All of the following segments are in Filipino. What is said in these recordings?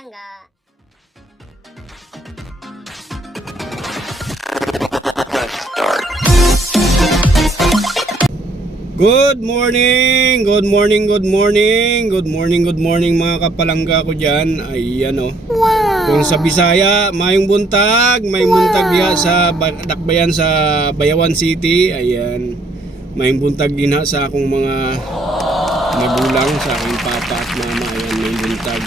Kapalangga. Good morning! Good morning, good morning! Good morning, good morning mga kapalangga ko dyan. Ayan o. Wow! Kung sa Bisaya, mayong buntag diha sa Dakbayan sa Bayawan City. Ayan. Mayong buntag din ha sa akong mga magulang, sa aking papa at mama. Ayan, mayong buntag.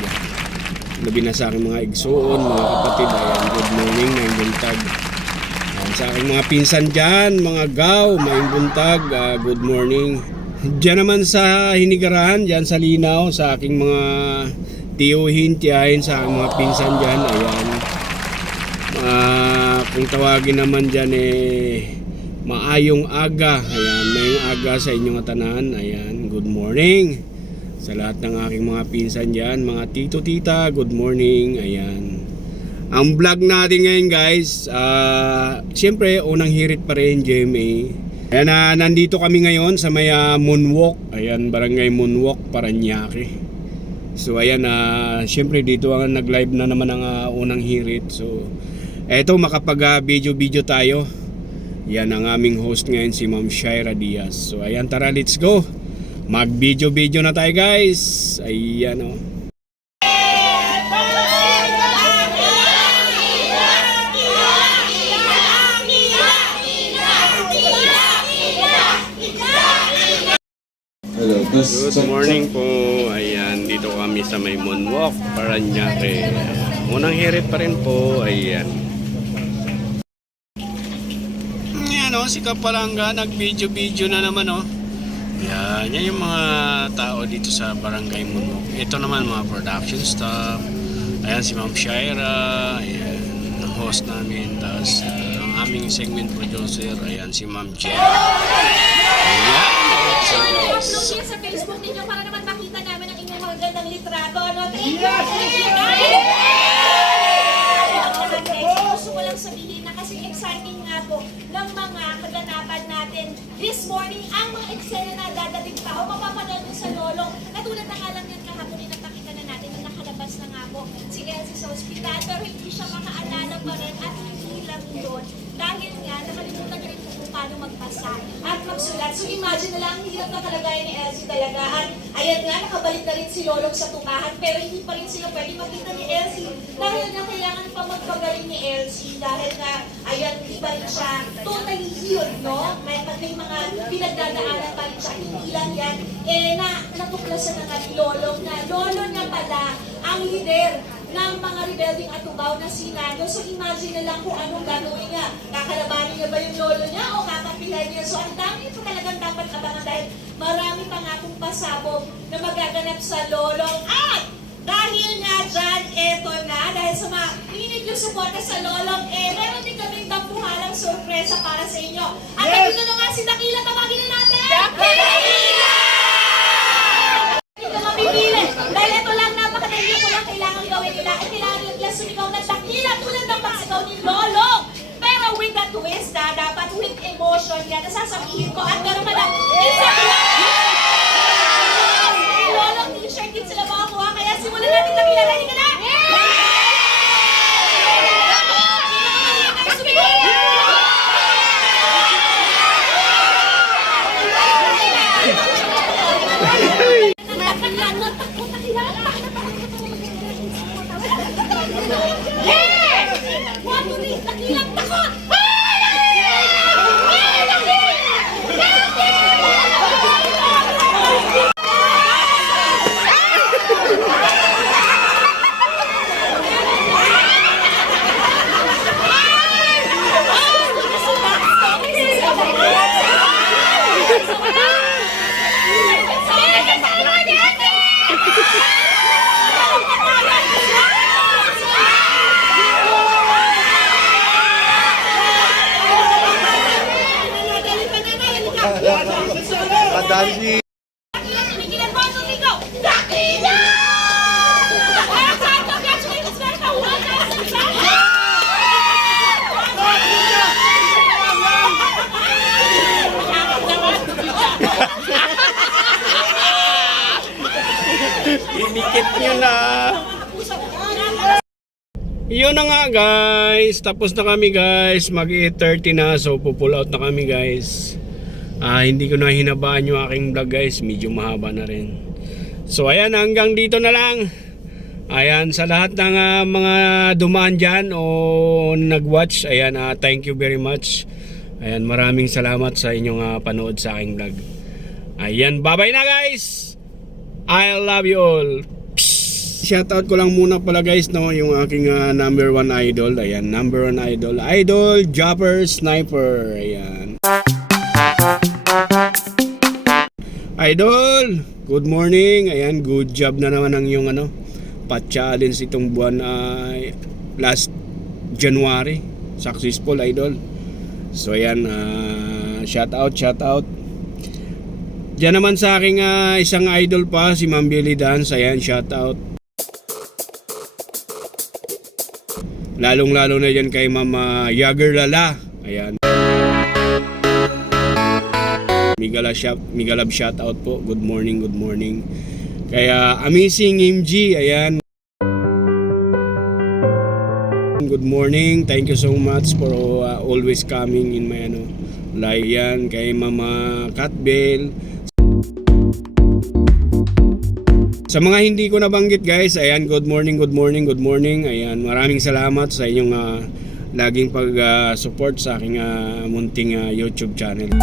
Labi na sa aking mga igsoon, mga kapatid. Ayan, good morning, mayong buntag. Sa aking mga pinsan dyan, mga gaw, mayong buntag, good morning. Diyan naman sa Hinigarahan, dyan sa Linaw, sa aking mga tiyuhin, tiyahin, sa aking mga pinsan dyan, ayan. Kung tawagin naman dyan maayong aga, ayan, mayong aga sa inyong tanan, ayan, good morning. Sa lahat ng aking mga pinsan dyan, mga tito, tita, good morning, ayan. Ang vlog natin ngayon guys, siyempre unang hirit pa rin GMA. Ayan, nandito kami ngayon sa may Moonwalk. Ayan, Barangay Moonwalk, Parañaque. So ayan, siyempre dito ang nag-live na naman ang unang hirit. So eto, makapag video tayo. Yan ang aming host ngayon, si Ma'am Shaira Diaz. So ayan, tara, let's go. Mag video na tayo guys. Ayan o. Good morning po. Ayan, dito kami sa may Moonwalk, Parañaque. Unang hirit pa rin po. Ayan. Ayan o, si Kapalangga nag-video na naman o. Ayan, yan yung mga tao dito sa Barangay Moonwalk. Ito naman mga production staff. Ayan si Ma'am Shaira. Ayan, host namin. Tapos ang aming segment producer. Ayan si Ma'am Jen. Ayan. Upload yan sa Facebook ninyo para naman makita namin ang inyong mga gandang litrato. No? Thank you! Gusto ko lang sabihin na kasi exciting nga po ng mga kaganapan natin this morning. Ang mga eksena na dadating pa o mapapanood nyo sa Lolong. Natulad na nga lang yan kahapon din napakita na natin na nakalabas na nga po si Elsie sa ospital. Pero hindi siya makaalala pa rin at hindi lang doon. Dahil nga nakalimutan rin po kung paano magbasa at magsulat. So imagine na lang, ang hirap na kalagayan ni Elsie talaga. At ayan nga, nakabalik na rin si Lolong sa tumahan. Pero hindi pa rin sila pwede makita ni Elsie. Dahil nga kailangan pa magpagaling ni Elsie. Dahil nga, ayan, hindi pa rin siya totally healed, no? May mga pinagdadaanan pa rin siya. Hindi lang yan. Natuklasan na nga ni Lolong na Lolo niya pala ang leader ng mga rebelding atubaw na sinado. So imagine na lang kung anong gagawin niya. Kakalabanin niya ba yung lolo niya o kakapilan niya? So ang dami ito talagang dapat abangan dahil marami pa nga pong pasabog na magaganap sa Lolong. At dahil nga dyan, eto na, dahil sa mga pinig yung suporta sa Lolong, meron din kaming dampuhalang sorpresa para sa inyo. At nandito na nga si Dakila, tawagin na natin! Dakila! Hindi ka mapipili. Dahil ito lang, napakadali ko lang kailangan gawin nila. At kailangan nila sumigaw ng Dakila tulad ng pagsigaw ni Lolong. Pero with a twist dapat with emotion yan. Nasasabihin ko at meron pa na isa Lolong t-shirt din sila makakuha. Kaya simulan natin Dakila. Ready ka na? Yun na nga guys, tapos na kami guys, mag 8:30 na, so pull out na kami guys. Hindi ko na hinabaan yung aking vlog guys, medyo mahaba na rin. So ayan, hanggang dito na lang. Ayan, sa lahat ng mga dumaan dyan o nag-watch, ayan, thank you very much. Ayan, maraming salamat sa inyong panood sa aking vlog. Ayan, bye-bye na guys. I love you all. Shoutout ko lang muna pala guys, no, yung aking number 1 idol. Ayan, number 1 idol, Idol Jumper Sniper. Ayan. Idol, good morning. Ayan, good job na naman ang yung pa-challenge itong buwan last January. Successful idol. So ayan, shoutout. Diyan naman sa aking isang idol pa, si Ma'am Billy Dance. Ayan, shoutout. Lalong-lalo na dyan kay Mama Yager Lala. Ayan. Migalab shoutout po. Good morning. Kaya Amazing MG. Ayan. Good morning. Thank you so much for always coming in my live. Yan kay Mama Catbell. Sa mga hindi ko nabanggit guys, ayan, good morning. Ayan, maraming salamat sa inyong laging pag-support sa aking munting YouTube channel.